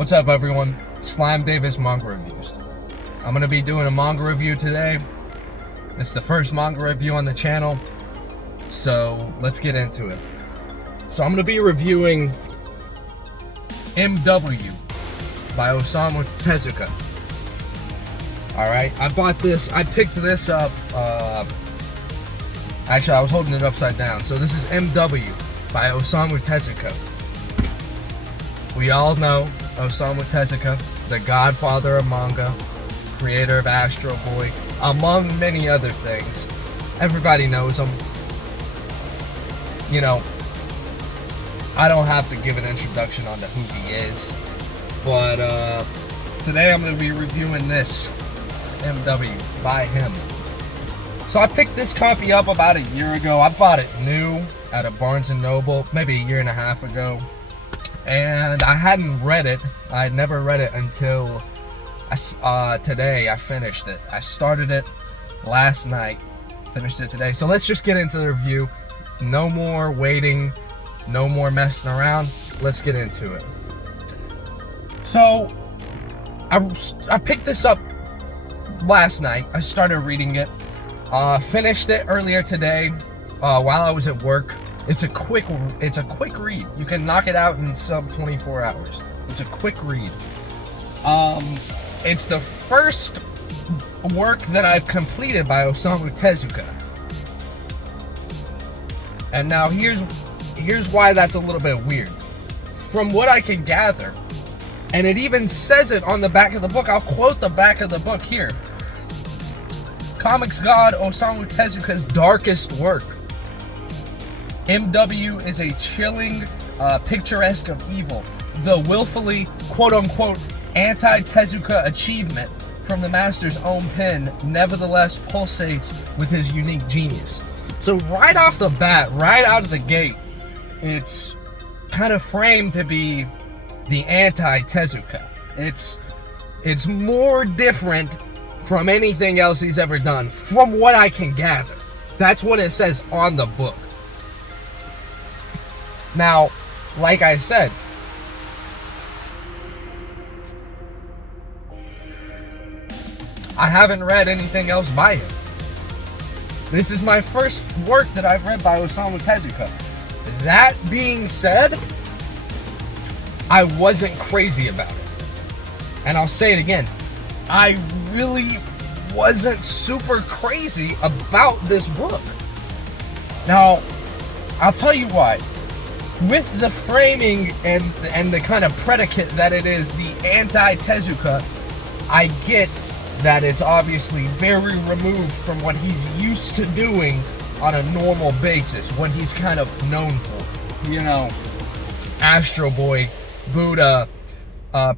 What's up, everyone? Slime Davis Manga Reviews. I'm going to be doing a manga review today. It's the first manga review on the channel, so let's get into it. So I'm going to be reviewing MW by Osamu Tezuka. Alright, I picked this up, actually I was holding it upside down. So this is MW by Osamu Tezuka. We all know Osamu Tezuka, the godfather of manga, creator of Astro Boy, among many other things. Everybody knows him. You know, I don't have to give an introduction on who he is, but today I'm going to be reviewing this MW by him. So I picked this copy up about a year ago. I bought it new at a Barnes & Noble, maybe a year and a half ago. And I hadn't read it. I had never read it until today. I finished it. I started it last night, finished it today. So let's just get into the review. No more waiting, no more messing around. Let's get into it. So I picked this up last night. I started reading it. Finished it earlier today while I was at work. It's a quick read. You can knock it out in sub 24 hours. It's a quick read. It's the first work that I've completed by Osamu Tezuka. And now here's why that's a little bit weird. From what I can gather, and it even says it on the back of the book. I'll quote the back of the book here. Comics god Osamu Tezuka's darkest work. MW is a chilling, picturesque of evil. The willfully, quote-unquote, anti-Tezuka achievement from the master's own pen nevertheless pulsates with his unique genius. So right off the bat, right out of the gate, it's kind of framed to be the anti-Tezuka. It's more different from anything else he's ever done, from what I can gather. That's what it says on the book. Now, like I said, I haven't read anything else by him. This is my first work that I've read by Osamu Tezuka. That being said, I wasn't crazy about it. And I'll say it again. I really wasn't super crazy about this book. Now, I'll tell you why. With the framing and the kind of predicate that it is the anti-Tezuka, I get that it's obviously very removed from what he's used to doing on a normal basis, what he's kind of known for. You know, Astro Boy, Buddha,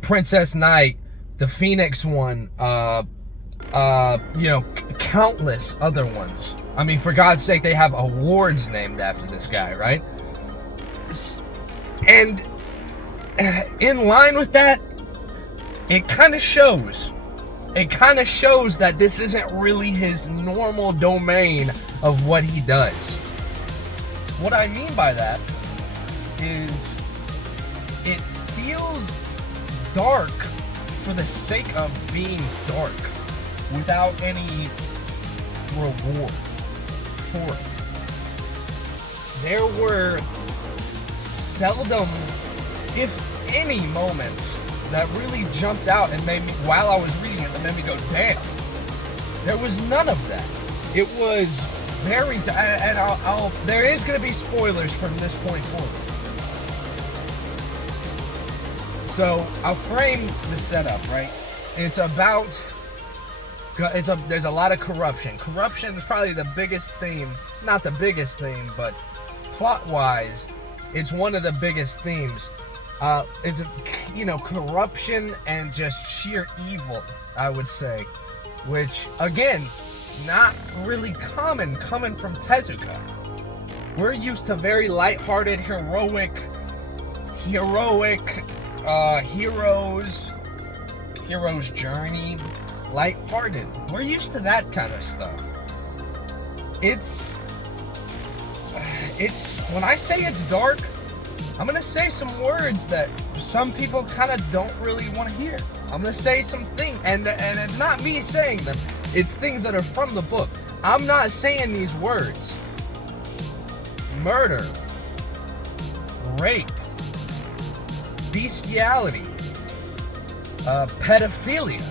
Princess Knight, the Phoenix one, you know, countless other ones. I mean, for God's sake, they have awards named after this guy, right? And in line with that, it kind of shows. It kind of shows that this isn't really his normal domain of what he does. What I mean by that is it feels dark for the sake of being dark without any reward for it. There were seldom, if any, moments that really jumped out and made me, while I was reading it, that made me go, damn. There was none of that. It was very, and there is going to be spoilers from this point forward. So I'll frame the setup, right? It's about, there's a lot of corruption. Corruption is probably the biggest theme, not the biggest theme, but plot-wise, it's one of the biggest themes. It's, you know, corruption and just sheer evil, I would say. Which, again, not really common coming from Tezuka. We're used to very lighthearted, heroic hero's journey, lighthearted. We're used to that kind of stuff. It's when I say it's dark, I'm going to say some words that some people kind of don't really want to hear. I'm going to say some things, and it's not me saying them. It's things that are from the book. I'm not saying these words. Murder, rape, bestiality, pedophilia,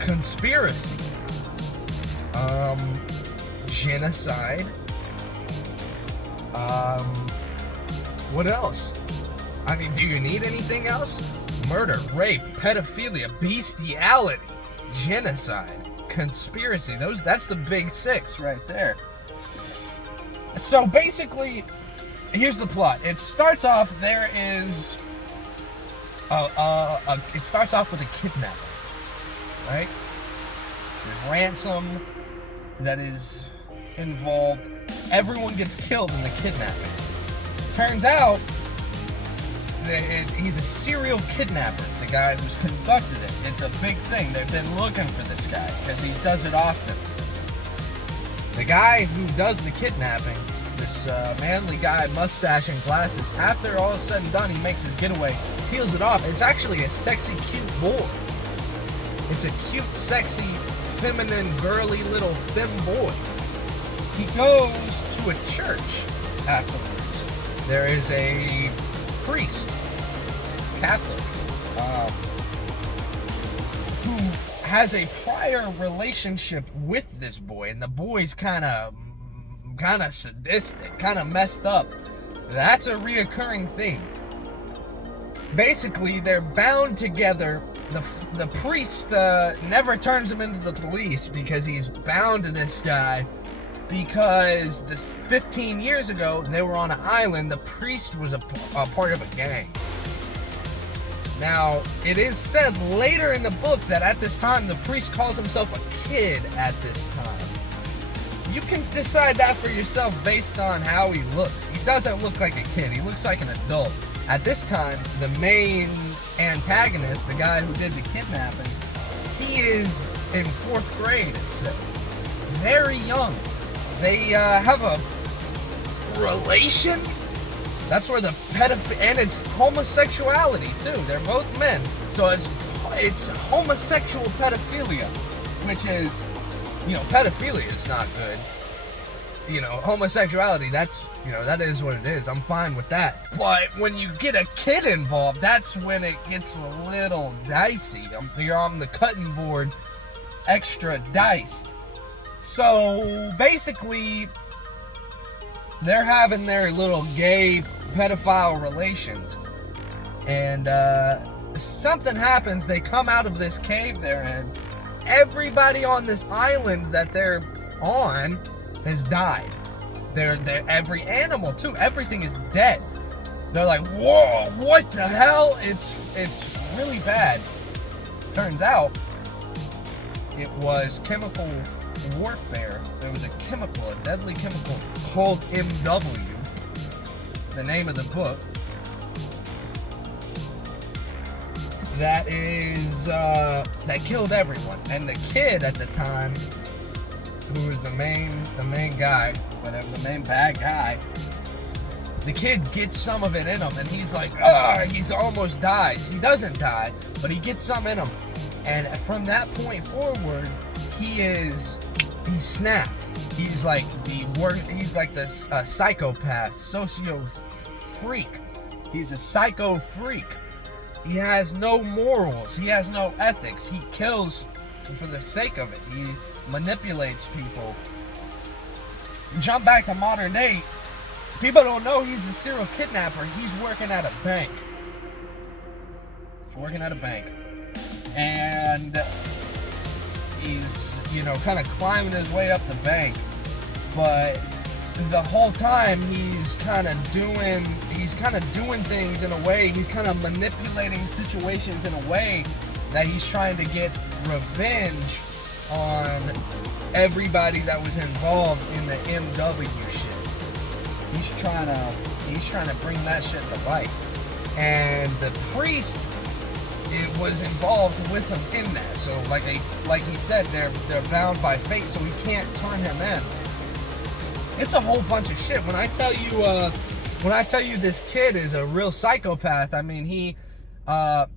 conspiracy, genocide, what else? I mean, do you need anything else? Murder, rape, pedophilia, bestiality, genocide, conspiracy. That's the big six right there. So basically, here's the plot. It starts off, it starts off with a kidnapping, right? There's ransom that is involved. Everyone gets killed in the kidnapping. Turns out that he's a serial kidnapper, the guy who's conducted it. It's a big thing. They've been looking for this guy because he does it often. The guy who does the kidnapping is this manly guy, mustache and glasses. After all is said and done, he makes his getaway, peels it off. It's actually a sexy, cute boy. It's a cute, sexy, feminine, girly little femme boy. He goes to a church afterwards. There is a priest, Catholic, who has a prior relationship with this boy, and the boy's kind of sadistic, kind of messed up. That's a reoccurring thing. Basically, they're bound together. The priest never turns him into the police because he's bound to this guy. Because 15 years ago, they were on an island. The priest was a part of a gang. Now, it is said later in the book that at this time, the priest calls himself a kid at this time. You can decide that for yourself based on how he looks. He doesn't look like a kid. He looks like an adult. At this time, the main antagonist, the guy who did the kidnapping, he is in 4th grade, it said. Very young. They have a relation. That's where the pedophilia, and it's homosexuality too. They're both men, so it's homosexual pedophilia, which is, pedophilia is not good. Homosexuality, that is what it is. I'm fine with that. But when you get a kid involved, that's when it gets a little dicey. You're on the cutting board, extra diced. So basically, they're having their little gay pedophile relations, and something happens. They come out of this cave they're in. Everybody on this island that they're on has died. They're every animal too. Everything is dead. They're like, whoa, what the hell? It's really bad. Turns out it was chemical warfare. There was a deadly chemical called MW, the name of the book, that killed everyone. And the kid at the time, who was the main guy, whatever, the main bad guy, the kid gets some of it in him, and he's like, he's almost dies. He doesn't die, but he gets some in him. And from that point forward, he's snapped. He's like the psychopath, socio freak. He's a psycho freak. He has no morals. He has no ethics. He kills for the sake of it. He manipulates people. Jump back to modern day. People don't know he's the serial kidnapper. He's working at a bank. And he's, kind of climbing his way up the bank. But the whole time he's kind of doing things in a way, he's kind of manipulating situations in a way that he's trying to get revenge on everybody that was involved in the MW shit. He's trying to bring that shit to light. And the priest, it was involved with him in that. So like he said, they're bound by fate, so he can't turn him in. It's a whole bunch of shit. When I tell you this kid is a real psychopath, I mean,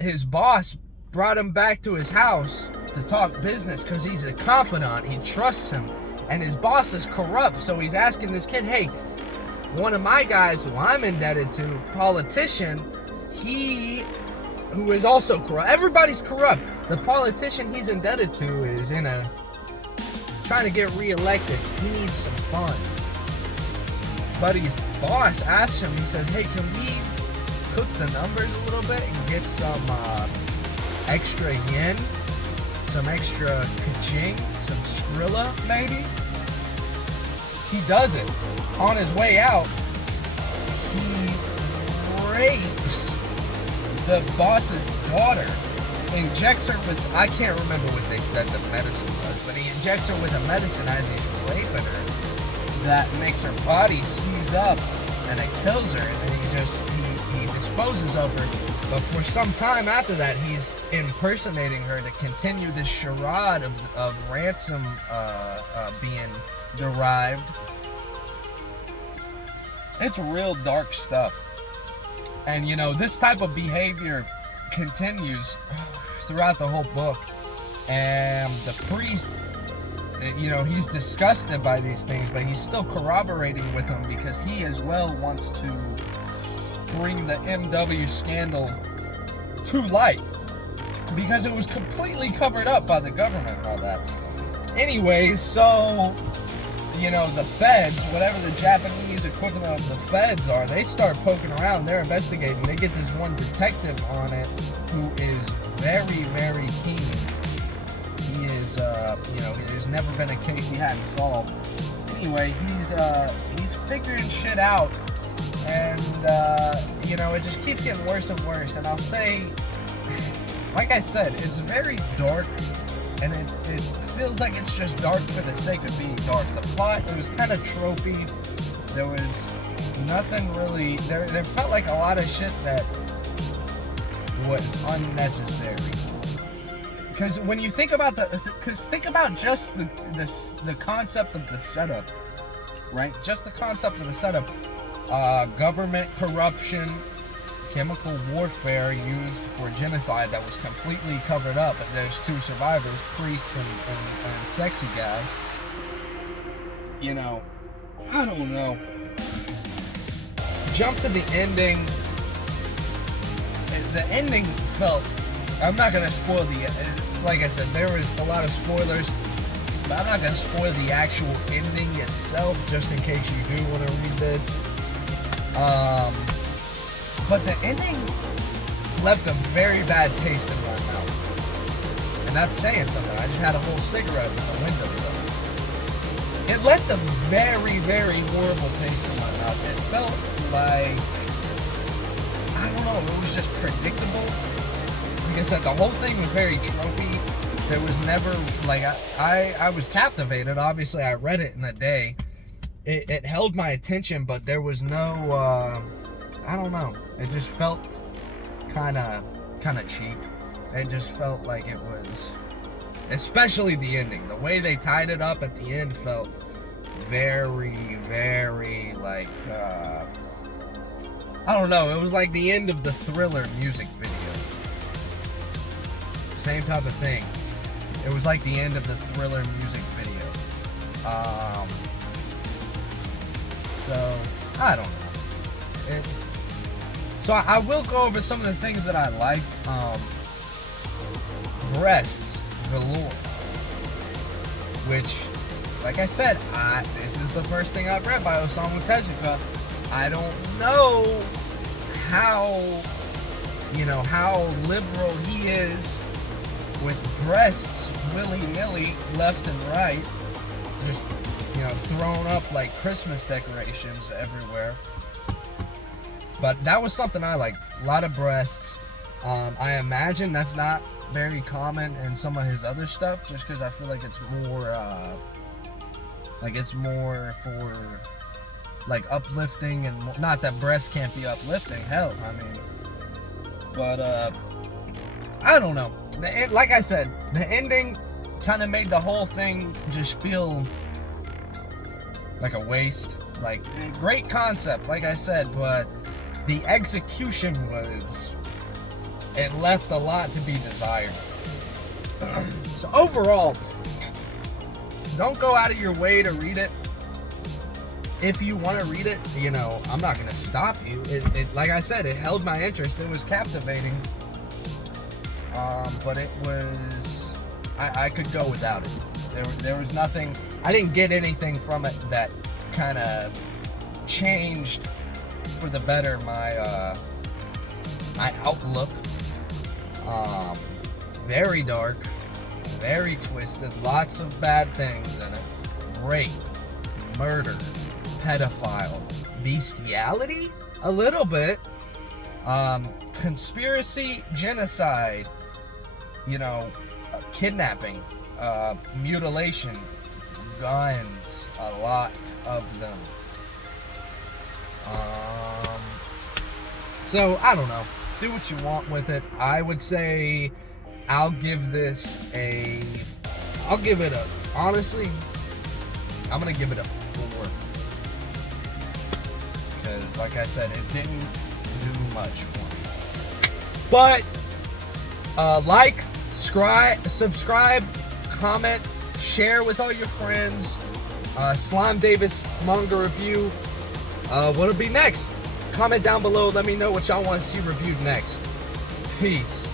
his boss brought him back to his house to talk business because he's a confidant. He trusts him, and his boss is corrupt. So he's asking this kid, hey, one of my guys who I'm indebted to, politician, who is also corrupt. Everybody's corrupt. The politician he's indebted to is trying to get reelected. He needs some funds. But his boss asks him, he says, hey, can we cook the numbers a little bit and get some extra yen, some extra kaching, some skrilla maybe? He does it. On his way out, he rapes the boss's daughter, injects her with, I can't remember what they said the medicine was, but he injects her with a medicine as he's raping her that makes her body seize up, and it kills her, and then he disposes of her. But for some time after that, he's impersonating her to continue this charade of ransom being derived. It's real dark stuff. And, you know, this type of behavior continues throughout the whole book. And the priest, you know, he's disgusted by these things, but he's still corroborating with them because he as well wants to bring the MW scandal to light because it was completely covered up by the government and all that. Anyways, so, you know, the feds, whatever the Japanese equivalent of the feds are, they start poking around, they're investigating. They get this one detective on it who is very, very keen. He is, you know, there's never been a case he hadn't solved. Anyway, he's figuring shit out, and, you know, it just keeps getting worse and worse. And I'll say, like I said, it's very dark, and it feels like it's just dark for the sake of being dark. The plot, it was kind of tropey. There was nothing really, there felt like a lot of shit that was unnecessary. Because when you think about think about just the concept of the setup, right? Just the concept of the setup. Government corruption, chemical warfare used for genocide that was completely covered up, and there's two survivors, priest and sexy guy. You know, I don't know. Jump to the ending. The ending felt, I'm not gonna spoil like I said, there was a lot of spoilers, but I'm not gonna spoil the actual ending itself, just in case you do want to read this. But the ending left a very bad taste in my mouth. And that's saying something. I just had a whole cigarette with the window open. It left a very, very horrible taste in my mouth. It felt like, I don't know, it was just predictable. Like I said, the whole thing was very tropey. There was never, like, I was captivated. Obviously, I read it in a day. It held my attention, but there was no, I don't know. It just felt kind of cheap. It just felt like it was, especially the ending. The way they tied it up at the end felt very, very, like, I don't know. It was like the end of the Thriller music video. Same type of thing. It was like the end of the Thriller music video. So, I don't know. So I will go over some of the things that I like. Breasts galore. Which, like I said, this is the first thing I've read by Osamu Tezuka. I don't know how liberal he is with breasts willy-nilly left and right. Just, thrown up like Christmas decorations everywhere. But that was something I liked. A lot of breasts. I imagine that's not very common in some of his other stuff, just because I feel like it's more, for like uplifting, and not that breasts can't be uplifting. Hell, I mean, but I don't know. Like I said, the ending kind of made the whole thing just feel like a waste. Like, great concept, like I said, but the execution was, it left a lot to be desired. So overall, don't go out of your way to read it. If you want to read it, you know, I'm not going to stop you. It, like I said, it held my interest. It was captivating. But it was, I could go without it. There was nothing, I didn't get anything from it that kind of changed for the better my my outlook. Very dark, very twisted, lots of bad things in it. Rape, murder, pedophile, bestiality, a little bit, conspiracy, genocide, you know, kidnapping, mutilation, guns, a lot of them. So I don't know, do what you want with it. I would say I'll give it honestly, I'm gonna give it a 4. Because, like I said, it didn't do much for me. But, like, subscribe, comment, share with all your friends. Slime Davis manga review. What'll be next? Comment down below. Let me know what y'all want to see reviewed next. Peace.